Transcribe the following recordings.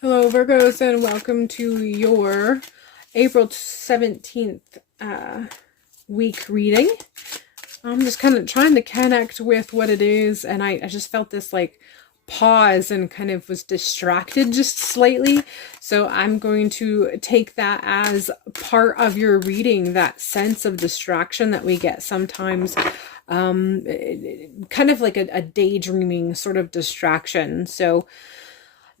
Hello, Virgos, and welcome to your April 17th week reading. I'm just kind of trying to connect with what it is, and I just felt this like pause and kind of was distracted just slightly. So I'm going to take that as part of your reading, that sense of distraction that we get sometimes. Kind of like a daydreaming sort of distraction. So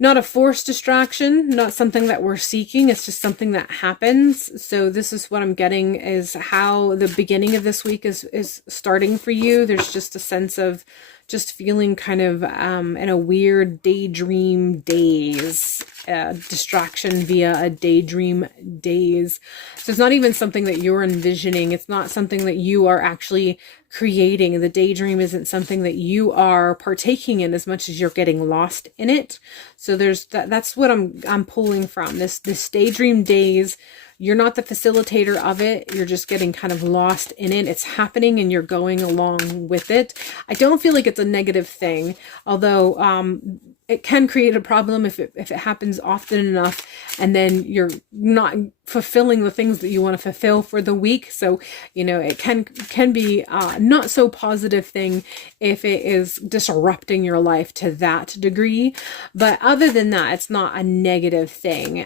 not a forced distraction, not something that we're seeking. It's just something that happens. So this is what I'm getting, is how the beginning of this week is starting for you. There's just a sense of just feeling kind of in a weird daydream daze, distraction via a daydream daze. So it's not even something that you're envisioning. It's not something that you are actually creating. The daydream isn't something that you are partaking in as much as you're getting lost in it. So there's that's what I'm pulling from this daydream daze. You're not the facilitator of it. You're just getting kind of lost in it. It's happening and you're going along with it. I don't feel like it's a negative thing, although it can create a problem if it happens often enough, and then you're not fulfilling the things that you want to fulfill for the week. So, you know, it can be not so positive thing if it is disrupting your life to that degree. But other than that, it's not a negative thing.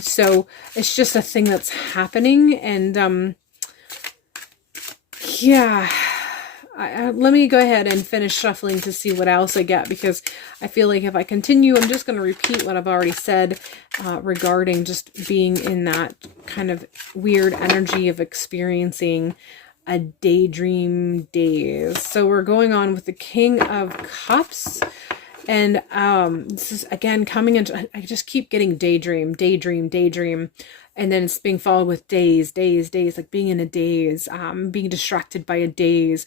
So it's just a thing that's happening. And yeah. Let me go ahead and finish shuffling to see what else I get, because I feel like if I continue, I'm just going to repeat what I've already said regarding just being in that kind of weird energy of experiencing a daydream daze. So we're going on with the King of Cups. And this is again coming into, I just keep getting daydream. And then it's being followed with daze, like being in a daze, being distracted by a daze.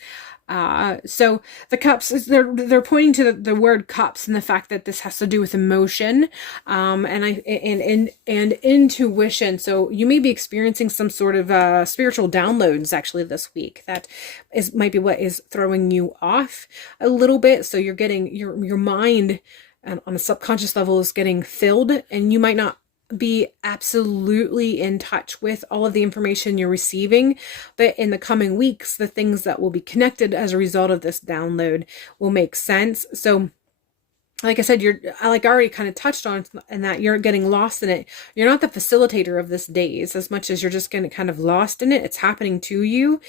So the cups, they're pointing to the word cups and the fact that this has to do with emotion, and intuition. So you may be experiencing some sort of spiritual downloads actually this week. That might be what is throwing you off a little bit. So you're getting your mind on a subconscious level is getting filled, and you might not be absolutely in touch with all of the information you're receiving, but in the coming weeks, the things that will be connected as a result of this download will make sense. So like I said, I already kind of touched on, and that you're getting lost in it. You're not the facilitator of this daze as much as you're just getting kind of lost in it. It's happening to you.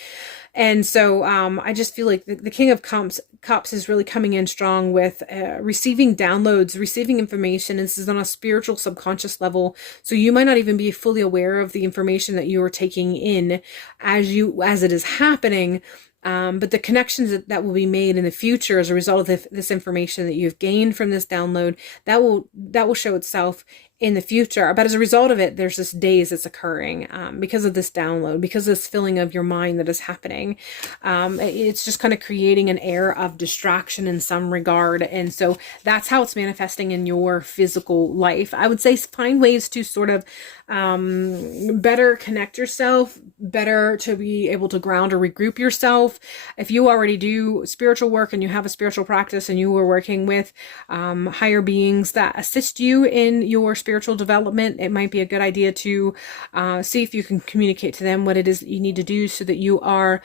And so I just feel like the King of Cups is really coming in strong with receiving downloads, receiving information. This is on a spiritual subconscious level. So you might not even be fully aware of the information that you are taking in as it is happening. But the connections that will be made in the future as a result of this information that you've gained from this download, that will show itself in the future. But as a result of it, there's this daze that's occurring because of this download, because of this filling of your mind that is happening. It's just kind of creating an air of distraction in some regard. And so that's how it's manifesting in your physical life. I would say find ways to sort of better connect yourself, better to be able to ground or regroup yourself. If you already do spiritual work and you have a spiritual practice and you are working with higher beings that assist you in your spiritual development, it might be a good idea to see if you can communicate to them what it is that you need to do so that you are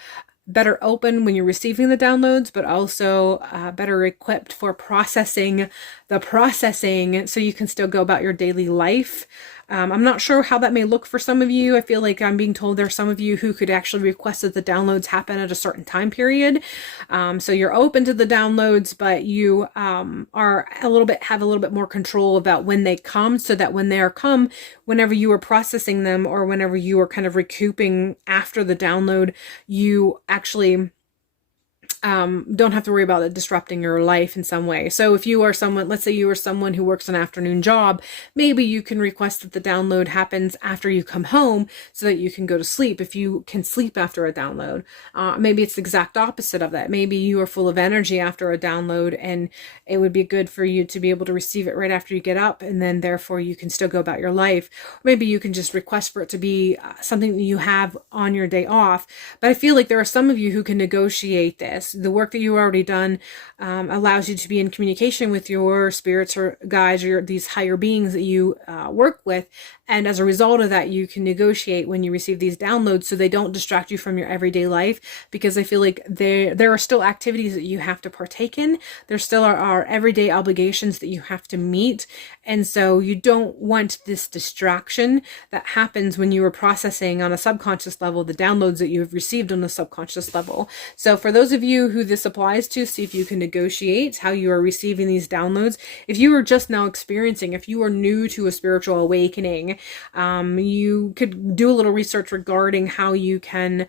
better open when you're receiving the downloads, but also better equipped for processing the processing so you can still go about your daily life. I'm not sure how that may look for some of you. I feel like I'm being told there are some of you who could actually request that the downloads happen at a certain time period. So you're open to the downloads, but you have a little bit more control about when they come, so that when they come, whenever you are processing them or whenever you are kind of recouping after the download, you actually don't have to worry about it disrupting your life in some way. So if you are someone, let's say you are someone who works an afternoon job, maybe you can request that the download happens after you come home so that you can go to sleep if you can sleep after a download. Maybe it's the exact opposite of that. Maybe you are full of energy after a download and it would be good for you to be able to receive it right after you get up, and then therefore you can still go about your life. Maybe you can just request for it to be something that you have on your day off. But I feel like there are some of you who can negotiate this. the work that you've already done allows you to be in communication with your spirits or guides or these higher beings that you work with. And as a result of that, you can negotiate when you receive these downloads so they don't distract you from your everyday life, because I feel like there are still activities that you have to partake in. There still are everyday obligations that you have to meet. And so you don't want this distraction that happens when you are processing on a subconscious level the downloads that you have received on the subconscious level. So for those of you who this applies to, see if you can negotiate how you are receiving these downloads. If you are just now experiencing, if you are new to a spiritual awakening, you could do a little research regarding how you can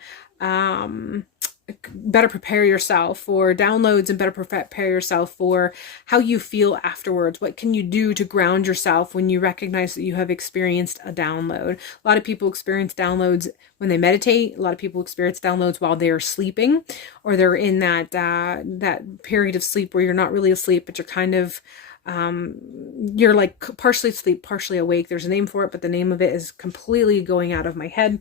better prepare yourself for downloads and better prepare yourself for how you feel afterwards. What can you do to ground yourself when you recognize that you have experienced a download? A lot of people experience downloads when they meditate. A lot of people experience downloads while they're sleeping, or they're in that period of sleep where you're not really asleep, but you're kind of you're like partially asleep, partially awake. There's a name for it, but the name of it is completely going out of my head.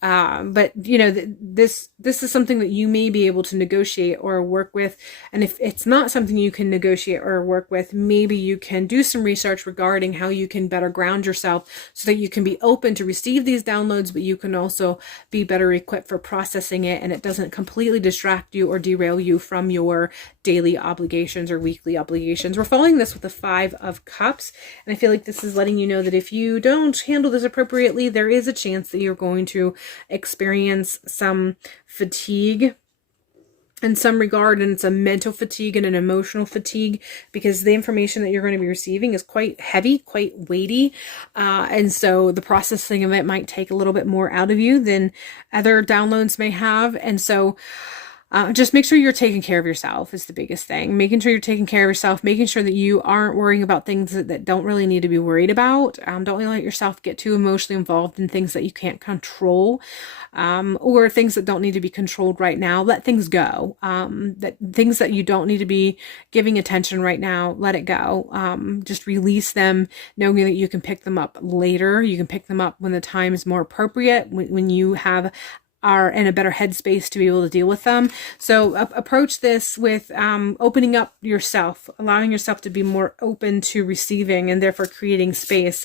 But you know, this is something that you may be able to negotiate or work with. And if it's not something you can negotiate or work with, maybe you can do some research regarding how you can better ground yourself so that you can be open to receive these downloads, but you can also be better equipped for processing it, and it doesn't completely distract you or derail you from your daily obligations or weekly obligations. We're following this with the 5 of Cups, and I feel like this is letting you know that if you don't handle this appropriately, there is a chance that you're going to experience some fatigue in some regard, and it's a mental fatigue and an emotional fatigue, because the information that you're going to be receiving is quite heavy, quite weighty, and so the processing of it might take a little bit more out of you than other downloads may have. And so just make sure you're taking care of yourself is the biggest thing. Making sure you're taking care of yourself, making sure that you aren't worrying about things that don't really need to be worried about. Don't let yourself get too emotionally involved in things that you can't control, or things that don't need to be controlled right now. Let things go. That things that you don't need to be giving attention right now, let it go. Just release them, knowing that you can pick them up later. You can pick them up when the time is more appropriate, when you are in a better headspace to be able to deal with them. So approach this with opening up yourself, allowing yourself to be more open to receiving, and therefore creating space,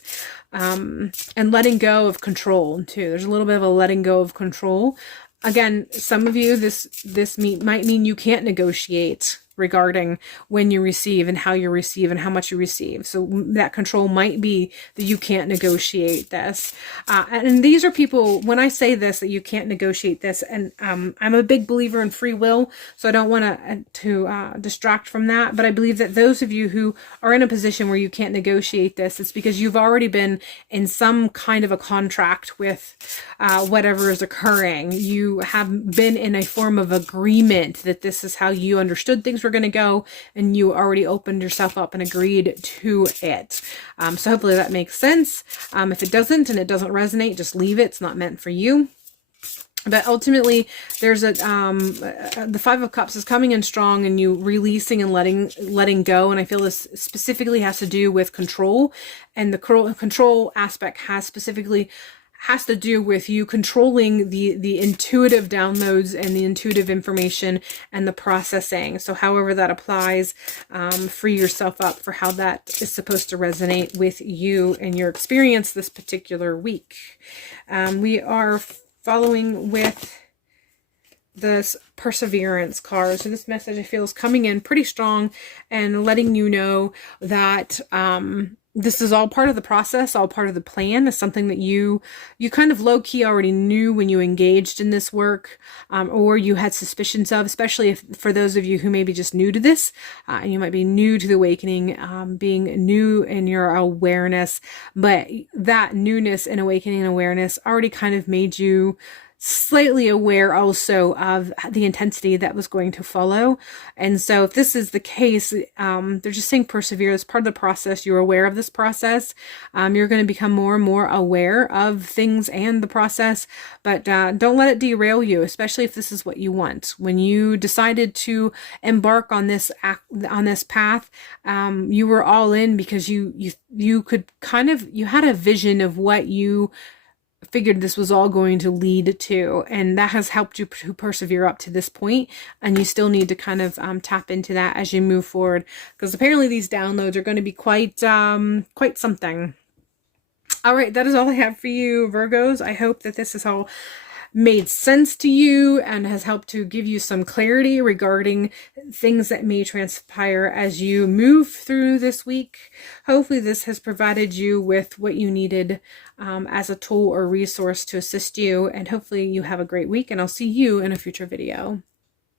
and letting go of control too. There's a little bit of a letting go of control. Again, some of you, this might mean you can't negotiate regarding when you receive and how you receive and how much you receive. So that control might be that you can't negotiate this. And these are people, when I say this, that you can't negotiate this, and I'm a big believer in free will, so I don't want to distract from that. But I believe that those of you who are in a position where you can't negotiate this, it's because you've already been in some kind of a contract with whatever is occurring. You have been in a form of agreement that this is how you understood things were going to go, and you already opened yourself up and agreed to it. So hopefully that makes sense. If it doesn't and it doesn't resonate, just leave it. It's not meant for you. But ultimately, there's the 5 of Cups is coming in strong, and you releasing and letting go. And I feel this specifically has to do with control, and the control aspect has to do with you controlling the intuitive downloads and the intuitive information and the processing. So however that applies, free yourself up for how that is supposed to resonate with you and your experience this particular week. We are following with this Perseverance card. So this message I feel is coming in pretty strong and letting you know that this is all part of the process, all part of the plan. Is something that you kind of low-key already knew when you engaged in this work, or you had suspicions of, especially if for those of you who may be just new to this, and you might be new to the awakening, being new in your awareness, but that newness and awakening and awareness already kind of made you slightly aware also of the intensity that was going to follow. And so if this is the case, they're just saying persevere as part of the process. You're aware of this process. You're going to become more and more aware of things and the process, but don't let it derail you, especially if this is what you want. When you decided to embark on this path, you were all in because you could you had a vision of what you figured this was all going to lead to, and that has helped you to persevere up to this point. And you still need to kind of tap into that as you move forward, because apparently these downloads are going to be quite something. All right, that is all I have for you, Virgos. I hope that this has all made sense to you and has helped to give you some clarity regarding things that may transpire as you move through this week. Hopefully this has provided you with what you needed as a tool or resource to assist you, and hopefully you have a great week, and I'll see you in a future video.